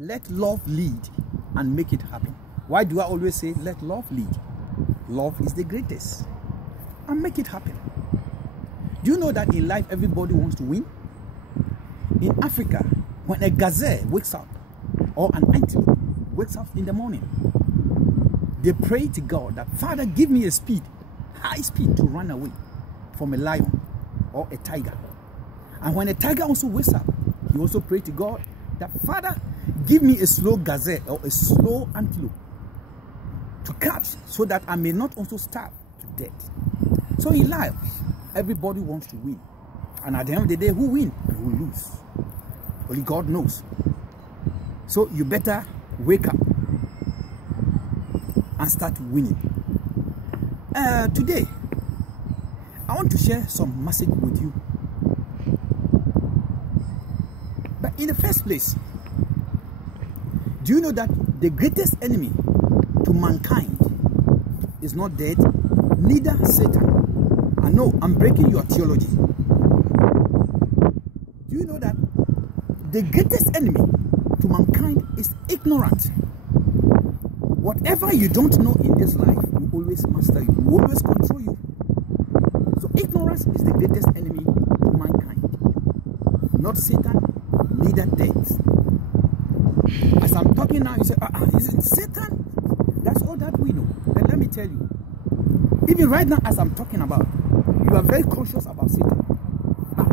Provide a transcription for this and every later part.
Let love lead and make it happen. Why do I always say let love lead? Love is the greatest. And make it happen. Do you know that in life everybody wants to win? In Africa, when a gazelle wakes up or an antelope wakes up in the morning, they pray to God that, Father, give me a speed, high speed to run away from a lion or a tiger. And when a tiger also wakes up, he also prays to God that, Father, give me a slow gazelle or a slow antelope to catch so that I may not also starve to death. So in life, everybody wants to win. And at the end of the day, who wins and who loses? Only God knows. So you better wake up and start winning. Today, I want to share some message with you. But in the first place, do you know that the greatest enemy to mankind is not death, neither Satan? I know I'm breaking your theology. Do you know that the greatest enemy to mankind is ignorance? Whatever you don't know in this life will always master you, will always control you. So ignorance is the greatest enemy to mankind. Not Satan, neither death. As I'm talking now, you say, is it Satan? That's all that we know. But let me tell you, even right now as I'm talking about, you are very conscious about Satan. But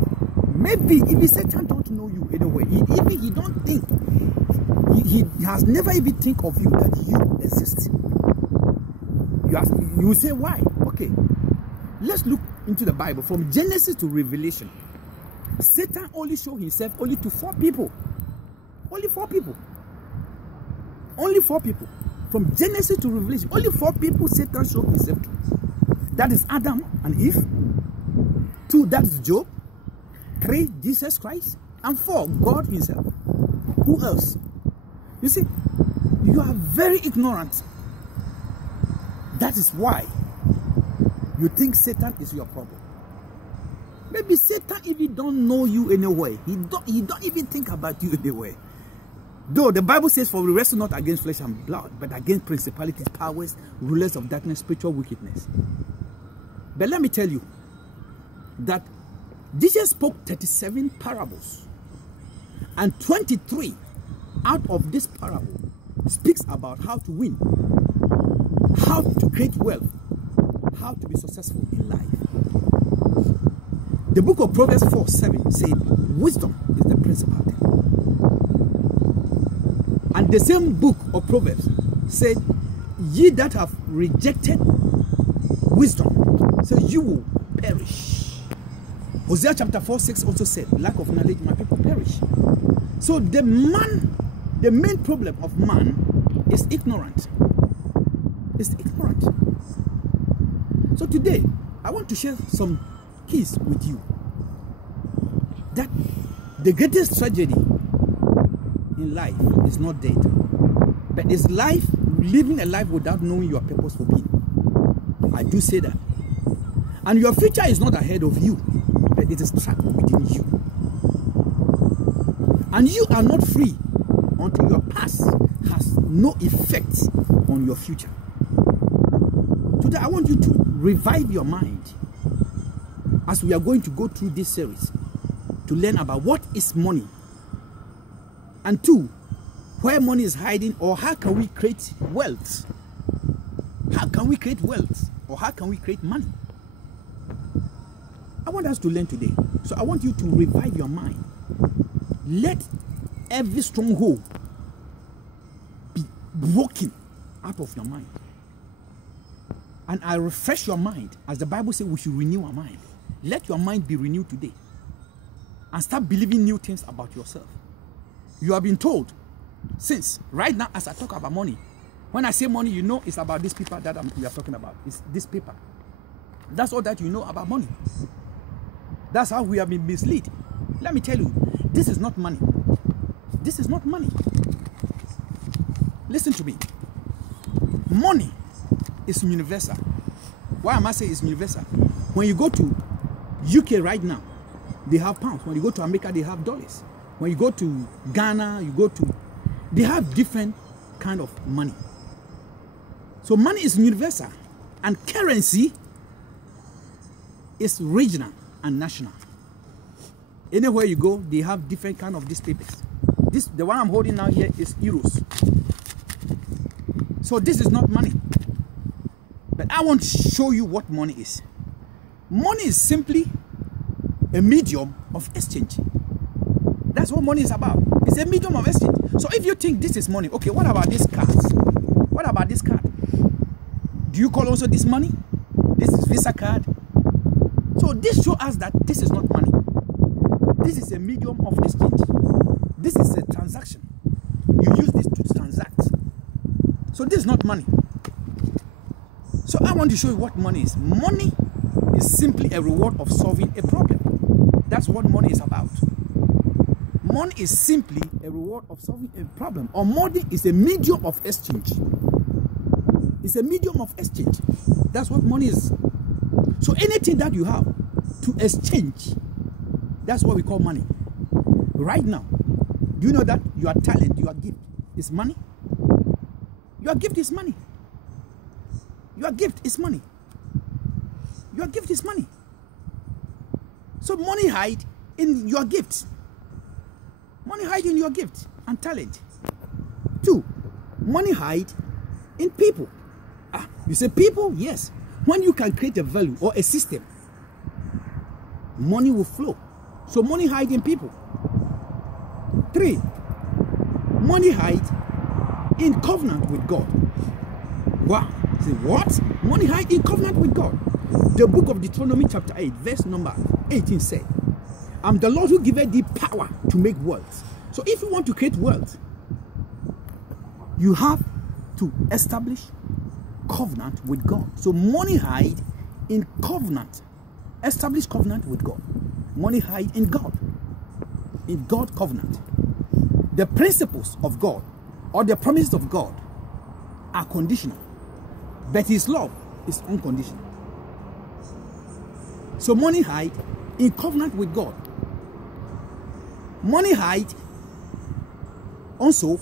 maybe even Satan don't know you in a way. Even he don't think, he has never even think of you that you exist. You say why? Okay, let's look into the Bible from Genesis to Revelation. Satan only showed himself only to 4 people. Only 4 people. Only 4 people. From Genesis to Revelation, only 4 people Satan showed himself to. That is Adam and Eve. 2, that is Job. 3, Jesus Christ. And 4, God himself. Who else? You see, you are very ignorant. That is why you think Satan is your problem. Maybe Satan even don't know you in a way. He don't even think about you in a way. Though the Bible says, for we wrestle not against flesh and blood, but against principalities, powers, rulers of darkness, spiritual wickedness. But let me tell you that Jesus spoke 37 parables, and 23 out of this parable speaks about how to win, how to create wealth, how to be successful in life. The book of Proverbs 4:7 said, wisdom is the principal thing. And the same book of Proverbs said, ye that have rejected wisdom, so you will perish. Hosea chapter 4:6 also said, lack of knowledge, my people perish. So the main problem of man is ignorant. It's ignorant. So today, I want to share some keys with you. That the greatest tragedy in life is not death, but it's life, living a life without knowing your purpose for being. I do say that. And your future is not ahead of you, but it is trapped within you. And you are not free until your past has no effect on your future. Today I want you to revive your mind as we are going to go through this series to learn about what is money, and 2, where money is hiding, or how can we create wealth? How can we create wealth, or how can we create money? I want us to learn today. So I want you to revive your mind. Let every stronghold be broken out of your mind. And I refresh your mind, as the Bible says we should renew our mind. Let your mind be renewed today. And start believing new things about yourself. You have been told since right now as I talk about money. When I say money, you know it's about this paper that we are talking about. It's this paper. That's all that you know about money. That's how we have been misled. Let me tell you, this is not money. This is not money. Listen to me. Money is universal. Why am I saying it's universal? When you go to UK right now, they have pounds. When you go to America, they have dollars. When you go to Ghana, you go to they have different kind of money. So money is universal, and currency is regional and national. Anywhere you go, they have different kind of these papers. The one I'm holding now here is euros. So this is not money. But I want to show you what money is. Money is simply a medium of exchange. That's what money is about. It's a medium of exchange. So if you think this is money, okay, what about these cards? What about this card? Do you call also this money? This is Visa card. So this shows us that this is not money. This is a medium of exchange. This is a transaction. You use this to transact. So this is not money. So I want to show you what money is. Money is simply a reward of solving a problem. That's what money is about. Money is simply a reward of solving a problem. Or money is a medium of exchange. It's a medium of exchange. That's what money is. So anything that you have to exchange, that's what we call money. Right now, do you know that your talent, your gift is money? Your gift is money. Your gift is money. Your gift is money. So money hide in your gift. Money hide in your gift and talent. 2, money hide in people. You say people? Yes. When you can create a value or a system, money will flow. So money hide in people. 3, money hide in covenant with God. Wow. Say what? Money hide in covenant with God. The book of Deuteronomy chapter 8 verse number 18 said, I'm the Lord who giveth thee power to make wealth. So if you want to create wealth, you have to establish covenant with God. So money hide in covenant. Establish covenant with God. Money hide in God. In God covenant. The principles of God or the promises of God are conditional, but his love is unconditional. So money hide in covenant with God. Money hide also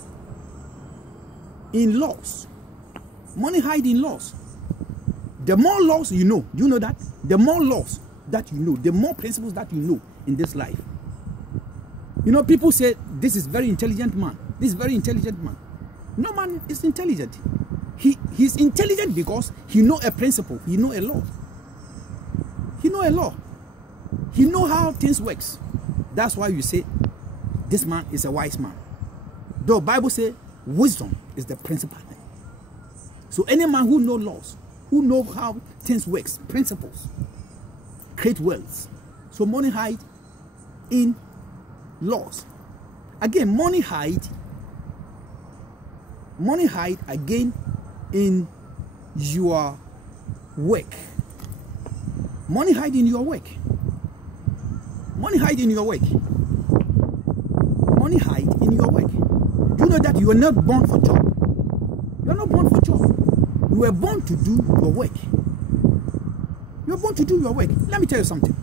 in laws. Money hide in laws. The more laws you know, do you know that? The more laws that you know, the more principles that you know in this life. You know, people say, this is very intelligent man. This is very intelligent man. No man is intelligent. He's intelligent because he know a principle. He know a law. He know a law. He know how things works. That's why you say, this man is a wise man. The Bible says, wisdom is the principal thing. So any man who knows laws, who know how things works, principles, create wealth. So money hide in laws. Again, money hide again in your work. Money hide in your work. Money hide in your work. Money hide in your work. Do you know that you are not born for job? You are not born for job. You were born to do your work. You are born to do your work. Let me tell you something.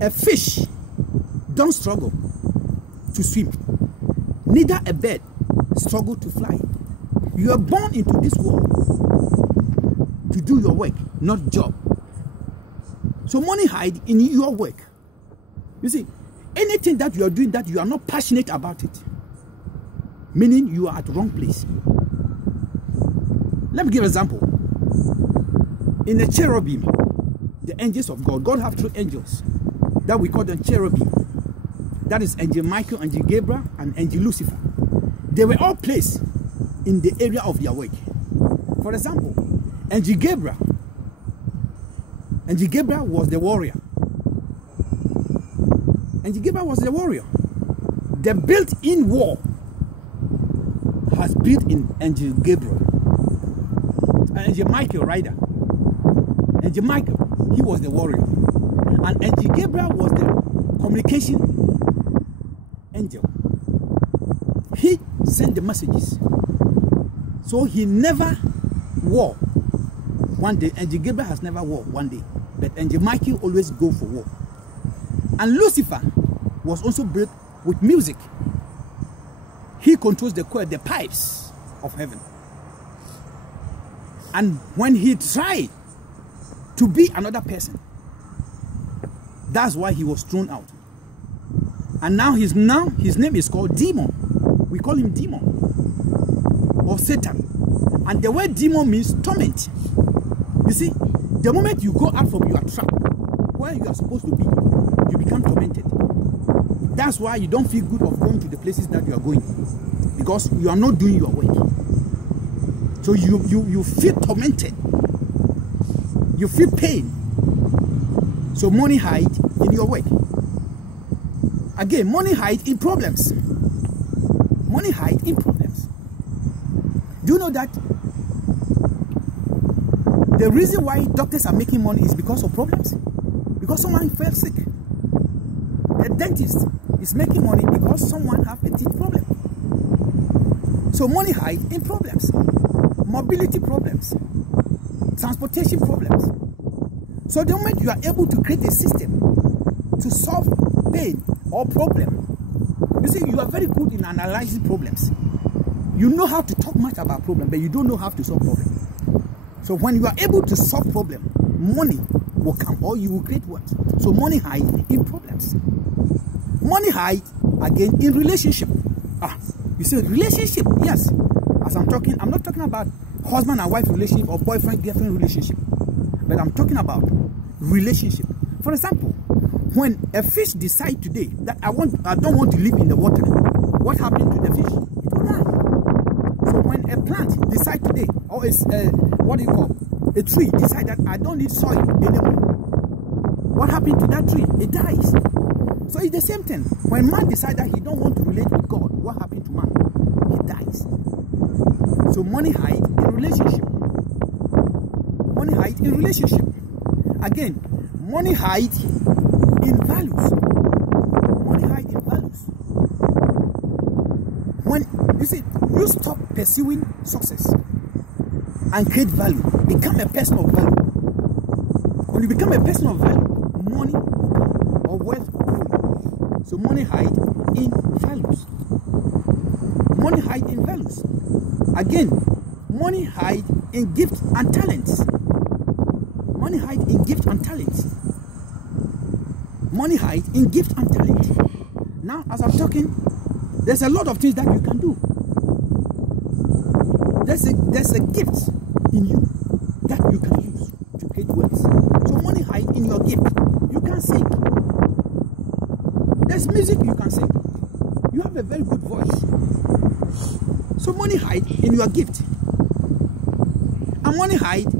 A fish don't struggle to swim. Neither a bird struggle to fly. You are born into this world to do your work, not job. So money hide in your work. You see, anything that you are doing that you are not passionate about it, meaning you are at the wrong place. Let me give an example. In the cherubim, the angels of God, God have 3 angels that we call them cherubim. That is Angel Michael, Angel Gabriel, and Angel Lucifer. They were all placed in the area of their work. For example, Angel Gabriel was the warrior. Angel Gabriel was the warrior. The built-in war has built in Angel Gabriel. Angel Michael, rather. Angel Michael, he was the warrior. And Angel Gabriel was the communication angel. He sent the messages. So he never war one day. Angel Gabriel has never war one day. But Angel Michael always go for war. And Lucifer was also built with music. He controls the coil, the pipes of heaven. And when he tried to be another person, that's why he was thrown out. And now his name is called Demon. We call him Demon or Satan. And the word demon means torment. You see, the moment you go out from your trap, where you are supposed to be, you become tormented. That's why you don't feel good of going to the places that you are going, because you are not doing your work. So you feel tormented. You feel pain. So money hide in your work. Again, money hide in problems. Money hide in problems. Do you know that the reason why doctors are making money is because of problems? Because someone fell sick. The dentist is making money because someone has a teeth problem. So money hide in problems. Mobility problems. Transportation problems. So the moment you are able to create a system to solve pain or problem, you see, you are very good in analyzing problems. You know how to talk much about problems, but you don't know how to solve problems. So when you are able to solve problems, money will come, or you will create what? So money hides in problems. Money hides again in relationship. You say relationship, yes. As I'm not talking about husband and wife relationship or boyfriend girlfriend relationship, but I'm talking about relationship. For example, when a fish decides today that I don't want to live in the water, what happened to the fish? It will die. So when a plant decides today, or a tree decides that I don't need soil anymore, what happened to that tree? It dies. So it's the same thing. When man decides that he don't want to relate with God, what happened to man? He dies. So money hides in relationship. Money hides in relationship. Again, money hides in values. Money hides in values. When you see, you stop pursuing success and create value, become a person of value. When you become a person of value, money will come, or wealth will come. So money hides in values. Money hides in values. Again, money hides in gifts and talents. Money hides in gifts and talents. Money hides in gifts and talents. Now, as I'm talking, there's a lot of things that you can do. There's a gift in you that you can use to create wealth. So money hides in your gift. You can sing. There's music you can sing. You have a very good voice. So money hides in your gift. And money hides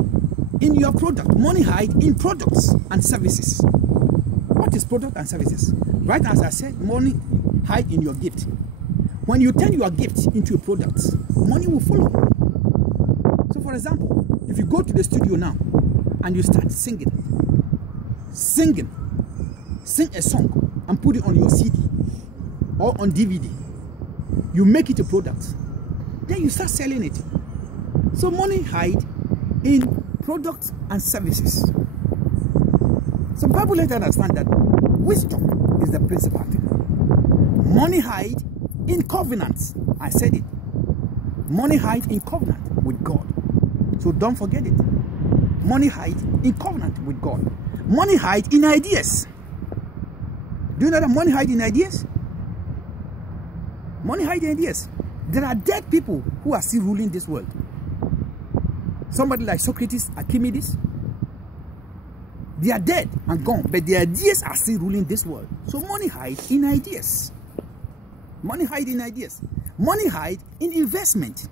in your product. Money hides in products and services. What is product and services? Right, as I said, money hides in your gift. When you turn your gift into a product, money will follow. So for example, if you go to the studio now and you start singing, sing a song and put it on your CD or on DVD, you make it a product, then you start selling it. So money hides in products and services. Some people let us understand that wisdom is the principal thing. Money hides in covenants. I said it. Money hides in covenant with God. So don't forget it. Money hides in covenant with God. Money hides in ideas. Do you know that money hides in ideas? Money hides in ideas. There are dead people who are still ruling this world. Somebody like Socrates, Archimedes. They are dead and gone, but their ideas are still ruling this world. So money hides in ideas. Money hides in ideas. Money hides in investment.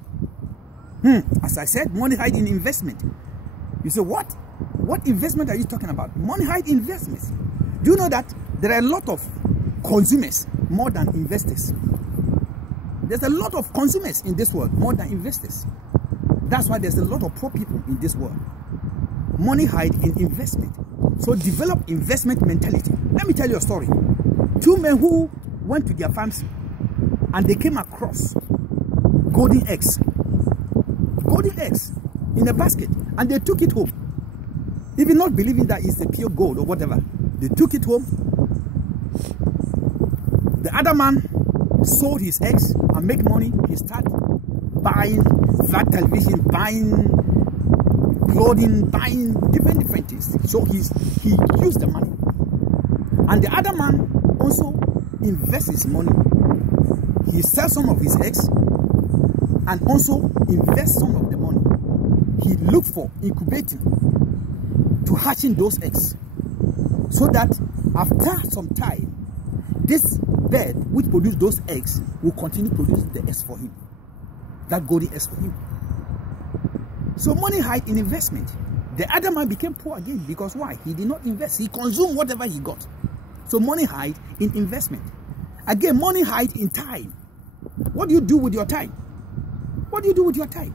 As I said, money hides in investment. You say, what? What investment are you talking about? Money hides in investments. Do you know that there are a lot of consumers more than investors? There's a lot of consumers in this world more than investors. That's why there's a lot of poor people in this world. Money hides in investment. So develop investment mentality. Let me tell you a story. Two men who went to their farms and they came across golden eggs. Golden eggs in a basket, and they took it home. Even not believing that it's the pure gold or whatever. They took it home. The other man sold his eggs and make money, he started buying flat television, buying clothing, buying different things. So he used the money. And the other man also invests his money. He sells some of his eggs and also invests some of the money. He looked for incubating to hatching those eggs, so that after some time, this bird which produced those eggs will continue to produce the eggs for him, that golden eggs for him. So money hide in investment. The other man became poor again because why? He did not invest. He consumed whatever he got. So money hide in investment. Again, money hide in time. What do you do with your time? What do you do with your time?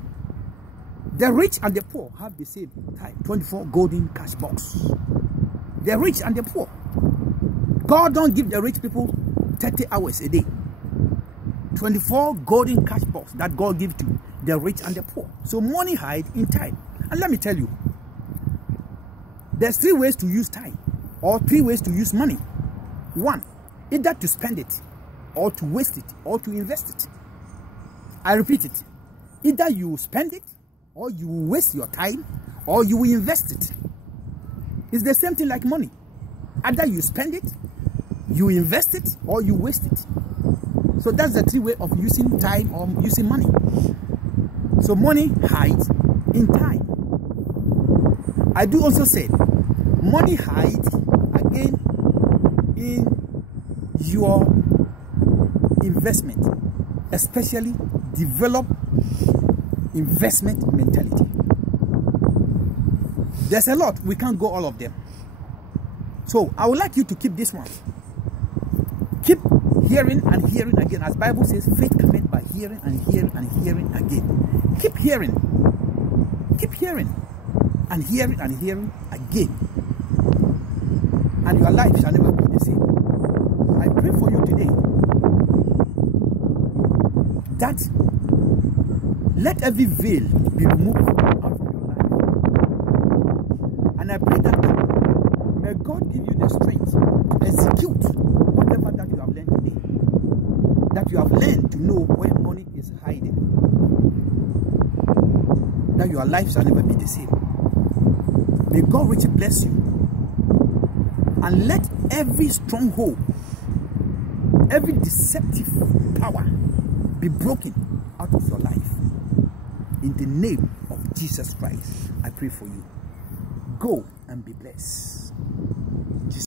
The rich and the poor have the same time. 24 golden cash box. The rich and the poor. God don't give the rich people 30 hours a day. 24 golden cash box that God gives to the rich and the poor. So money hide in time. And let me tell you, there's 3 ways to use time, or 3 ways to use money. 1, either to spend it, or to waste it, or to invest it. I repeat it. Either you spend it, or you waste your time, or you will invest it. It's the same thing like money. Either you spend it, you invest it, or you waste it. So that's the 3 ways of using time or using money. So money hides in time. I do also say money hides again in your investment, especially develop investment mentality. There's a lot, we can't go all of them. So I would like you to keep this one. Keep hearing and hearing again. As Bible says, faith cometh by hearing and hearing and hearing again. Keep hearing. Keep hearing and hearing and hearing again. And your life shall never be the same. I pray for you today that let every veil be removed out of your life. And I pray that may God give you the strength to execute whatever that you have learned today. That you have learned to know where money is hiding. That your life shall never be the same. May God richly bless you. And let every stronghold, every deceptive power be broken out of your life. In the name of Jesus Christ, I pray for you. Go and be blessed.